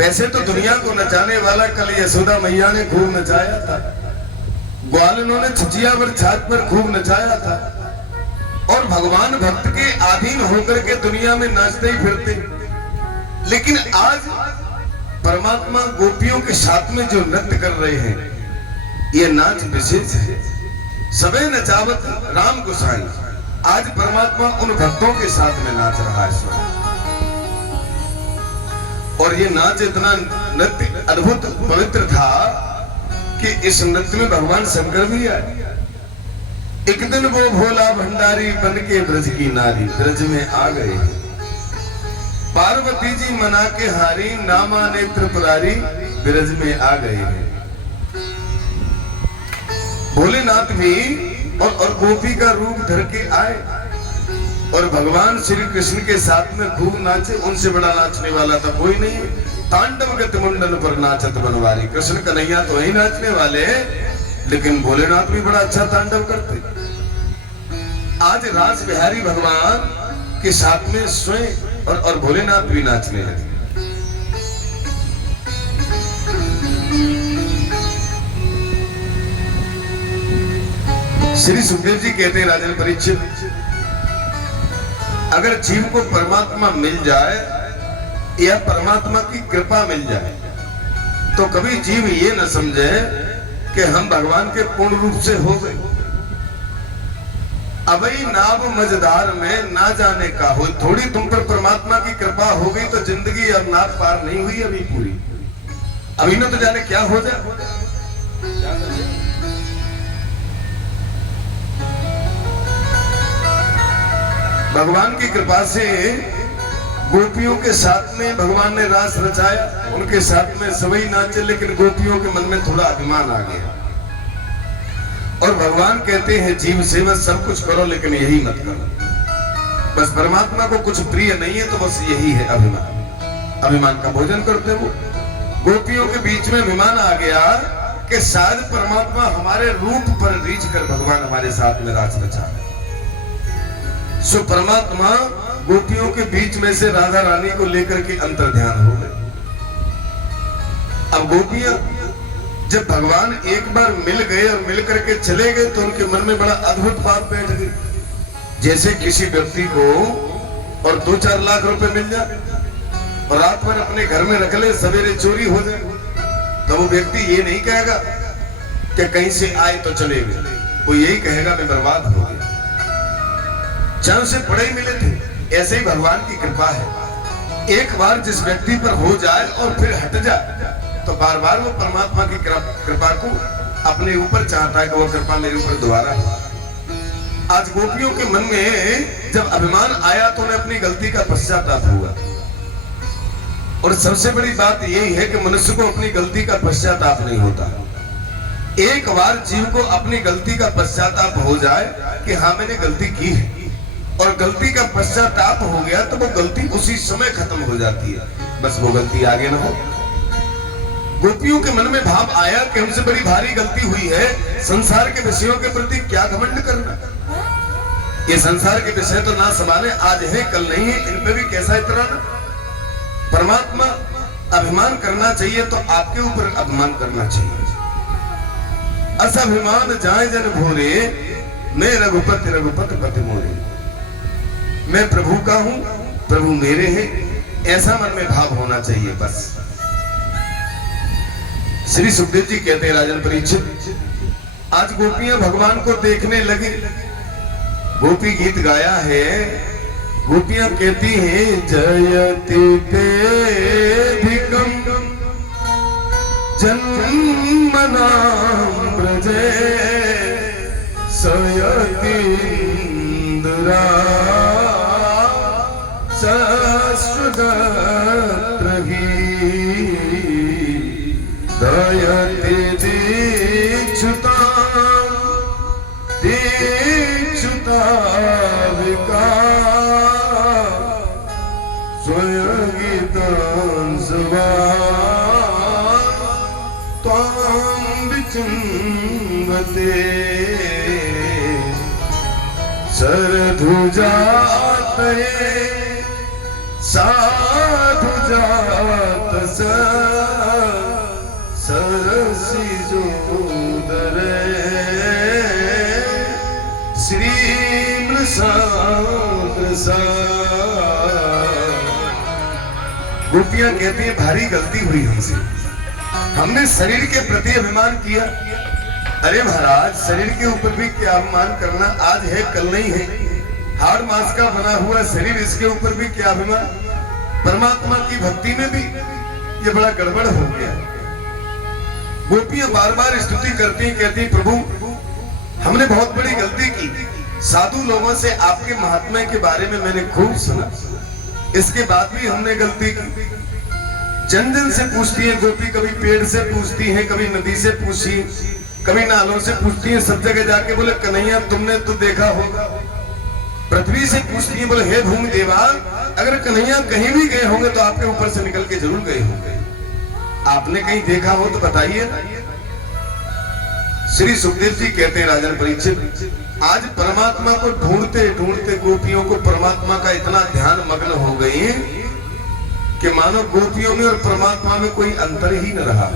वैसे तो दुनिया को नचाने वाला कल यशोदा मैया ने खूब नचाया था, ग्वालिनों ने छिचिया पर छात पर खूब नचाया था, और भगवान भक्त के अधीन होकर के दुनिया में नाचते ही फिरते। लेकिन आज परमात्मा गोपियों के साथ में जो नृत्य कर रहे हैं, ये नाच विशेष है। सबे नचावत राम गोसाई, आज परमात्मा उन भक्तों के साथ में नाच रहा है स्वयं। और ये नाच इतना नृत्य अद्भुत पवित्र था कि इस नृत्य में भगवान शंकर भी आए। एक दिन वो भोला भंडारी बन के ब्रज की नारी ब्रज में आ गए। पार्वती जी मना के हारी, नामा ने त्रिपुरारी ब्रज में आ गए। भोलेनाथ भी और गोपी का रूप धर के आए और भगवान श्री कृष्ण के साथ में खूब नाचे। उनसे बड़ा नाचने वाला था कोई नहीं। तांडव गत मुंडन पर नाचत बनवारी, कृष्ण कन्हैया तो वही नाचने वाले, लेकिन भोलेनाथ भी बड़ा अच्छा तांडव करते। आज रास बिहारी भगवान के साथ में स्वयं और भोलेनाथ भी नाचने लगे। श्री सुखदेव जी कहते हैं, राजन परीक्षित, अगर जीव को परमात्मा मिल जाए या परमात्मा की कृपा मिल जाए तो कभी जीव ये न समझे कि हम भगवान के पूर्ण रूप से हो गए। अबई नाव मझधार में ना जाने का हो, थोड़ी तुम पर परमात्मा की कृपा हो गई तो जिंदगी अब नाव पार नहीं हुई अभी पूरी। अभी न तो जाने क्या हो जाए। भगवान की कृपा से गोपियों के साथ में भगवान ने रास रचाया, उनके साथ में सभी नाचे, लेकिन गोपियों के मन में थोड़ा अभिमान आ गया। और भगवान कहते हैं, जीव सेवा सब कुछ करो लेकिन यही मत करो। बस परमात्मा को कुछ प्रिय नहीं है तो बस यही है अभिमान। अभिमान का भोजन करते हो। गोपियों के बीच में अभिमान आ गया कि शायद परमात्मा हमारे रूप पर रीझ कर भगवान हमारे साथ में रास रचा। सो परमात्मा गोपियों के बीच में से राधा रानी को लेकर के अंतर ध्यान हो गए। अब गोपियां जब भगवान एक बार मिल गए और मिल करके चले गए तो उनके मन में बड़ा अद्भुत बात बैठ गई। जैसे किसी व्यक्ति को और 2-4 लाख रुपए मिल जाए और रात भर अपने घर में रख ले, सवेरे चोरी हो जाए, तो वो व्यक्ति ये नहीं कहेगा कि कहीं से आए तो चले गए, वो यही कहेगा मैं बर्बाद हो गया। चाहे उसे पड़े ही मिले थे। ऐसे ही भगवान की कृपा है, एक बार जिस व्यक्ति पर हो जाए और फिर हट जाए तो बार बार वो परमात्मा की कृपा को अपने ऊपर चाहता है कि वो कृपा मेरे ऊपर दोबारा हो। आज गोपियों के मन में जब अभिमान आया तो उन्हें अपनी गलती का पश्चाताप हुआ। और सबसे बड़ी बात यही है कि मनुष्य को अपनी गलती का पश्चाताप नहीं होता। एक बार जीव को अपनी गलती का पश्चाताप हो जाए कि हाँ मैंने गलती की है और गलती का पश्चाताप हो गया तो वो गलती उसी समय खत्म हो जाती है, बस वो गलती आगे ना हो। गोपियों के मन में भाव आया कि हमसे बड़ी भारी गलती हुई है, संसार के विषयों के प्रति क्या घमंड करना। ये संसार के विषय तो ना संभाले, आज है कल नहीं है, इन पे भी कैसा इतराना। परमात्मा अभिमान करना चाहिए तो आपके ऊपर अभिमान करना चाहिए। असभिमान जाए जन भोरे, मैं रघुपति रघुपति पति मोरे। मैं प्रभु का हूं, प्रभु मेरे हैं, ऐसा मन में भाव होना चाहिए बस। श्री सुखदेव जी कहते हैं, राजन परीक्षित, आज गोपियां भगवान को देखने लगी। गोपी गीत गाया है, गोपियां कहती हैं, जयति तेधिकं जन्मनाम ब्रजे सयति इंद्रा सस्वगत्रहि दयति दीक्षुताविका स्वयगितांसवा त्वां विचिन्वते सरधुजातये साधु जात सरसी जोदरे श्री गोपियां कहती हैं भारी गलती हुई हमसे, हमने शरीर के प्रति अभिमान किया। अरे महाराज, शरीर के ऊपर भी क्या अभिमान करना, आज है कल नहीं है, हाड़ मांस का बना हुआ शरीर, इसके ऊपर भी क्या अभिमान। परमात्मा की भक्ति में भी ये बड़ा गड़बड़ हो गया। गोपियां बार बार स्तुति करती, कहती प्रभु हमने बहुत बड़ी गलती की, साधु लोगों से आपके महात्मा के बारे में मैंने खूब सुना, इसके बाद भी हमने गलती की। जन जन से पूछती है गोपी, कभी पेड़ से पूछती है, कभी नदी से पूछी, कभी नालों से पूछती है, सब जगह जाके बोले कन्हैया तुमने तो देखा होगा। पृथ्वी से पूछती है, बोले हे भूमि देवा, अगर कन्हैया कहीं भी गए होंगे तो आपके ऊपर से निकल के जरूर गए होंगे, आपने कहीं देखा हो तो बताइए। श्री सुखदेव जी कहते हैं राजन परीक्षित, आज परमात्मा को ढूंढते ढूंढते गोपियों को परमात्मा का इतना ध्यान मग्न हो गई कि मानो गोपियों में और परमात्मा में कोई अंतर ही न रहा।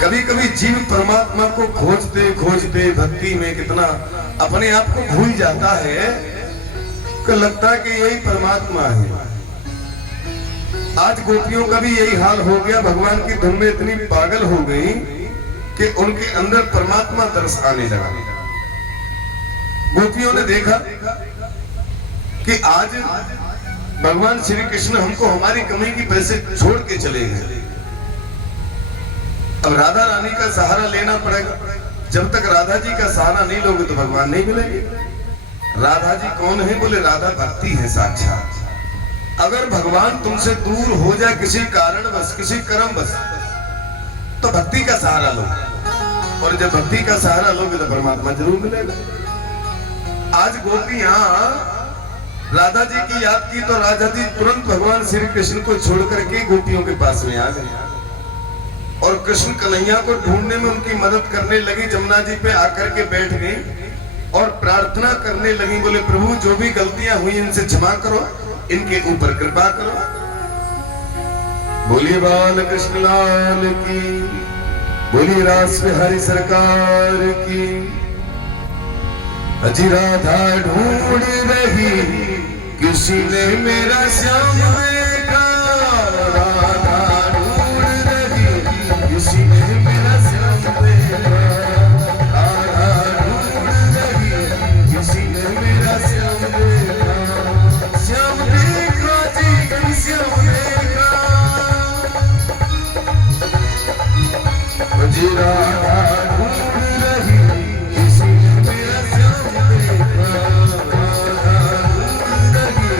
कभी कभी जीव परमात्मा को खोजते खोजते भक्ति में कितना अपने आप को भूल जाता है कि लगता है कि यही परमात्मा है। आज गोपियों का भी यही हाल हो गया, भगवान की धुन में इतनी पागल हो गई कि उनके अंदर परमात्मा दर्श आने लगा। गोपियों ने देखा कि आज भगवान श्री कृष्ण हमको हमारी कमी की पैसे छोड़ के चले गए, अब राधा रानी का सहारा लेना पड़ेगा। जब तक राधा जी का सहारा नहीं लोगे तो भगवान नहीं मिलेंगे। राधा जी कौन है? बोले राधा भक्ति है साक्षात। अगर भगवान तुमसे दूर हो जाए किसी कारणवश, किसी कर्म बस, तो भक्ति का सहारा लो, और जब भक्ति का सहारा लोगे तो परमात्मा जरूर मिलेगा। आज गोपियां राधा जी की याद की तो राधा जी तुरंत भगवान श्री कृष्ण को छोड़ करके गोपियों के पास में आ गए और कृष्ण कन्हैया को ढूंढने में उनकी मदद करने लगी। जमुना जी पे आकर के बैठ गई और प्रार्थना करने लगी, बोले प्रभु जो भी गलतियां हुई इनसे क्षमा करो, इनके ऊपर कृपा करो। बोलिए बाल कृष्ण लाल की, बोलिए रास बिहारी सरकार की। अजी राधा ढूंढ रही किसी ने मेरा श्याम देखा, राधा ढूंढ रही किसी ने मेरा श्याम देखा, राधा ढूंढ रही किसी ने मेरा श्याम देखा, श्याम देखा जी श्याम देखा। अजी राधा ढूंढ रही किसी ने मेरा श्याम देखा, राधा ढूंढ रही।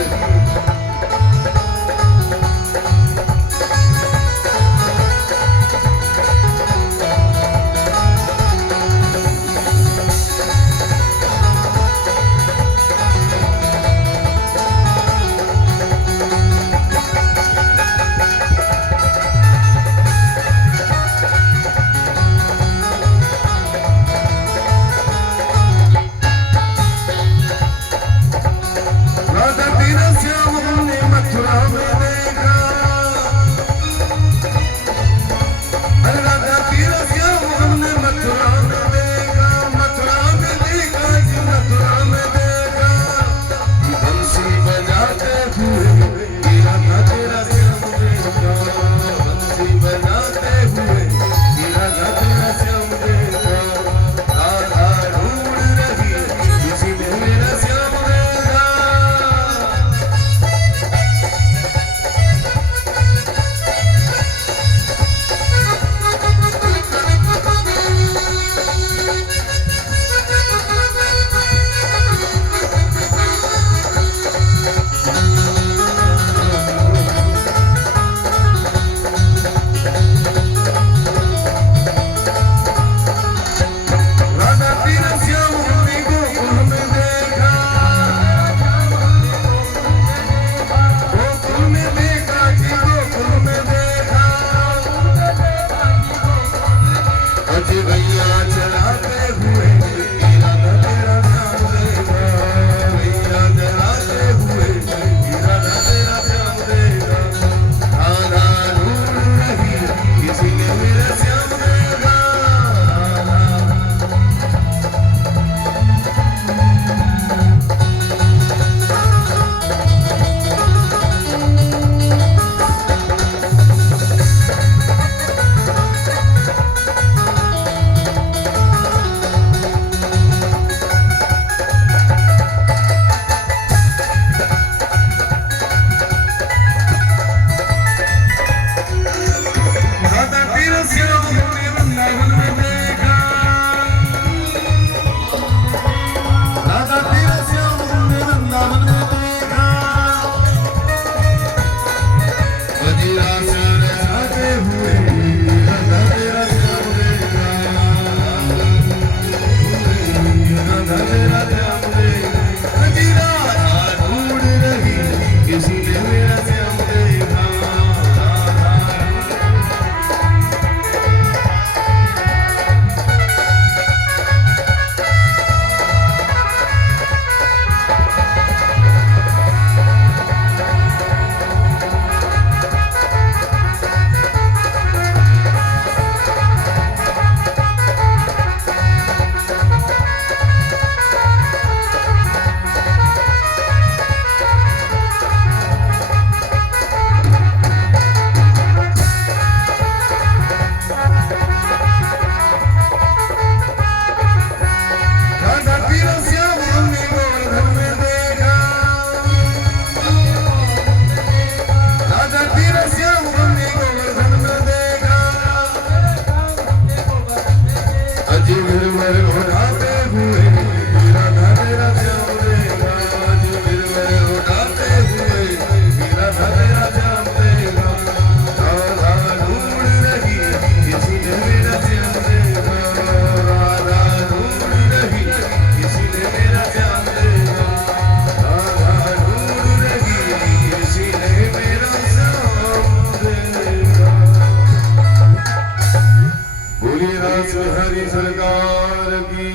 सरकार की।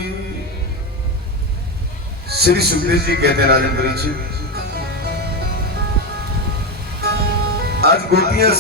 श्री सुखदेव जी कहते हैं राजन परीक्षित, आज गोपियां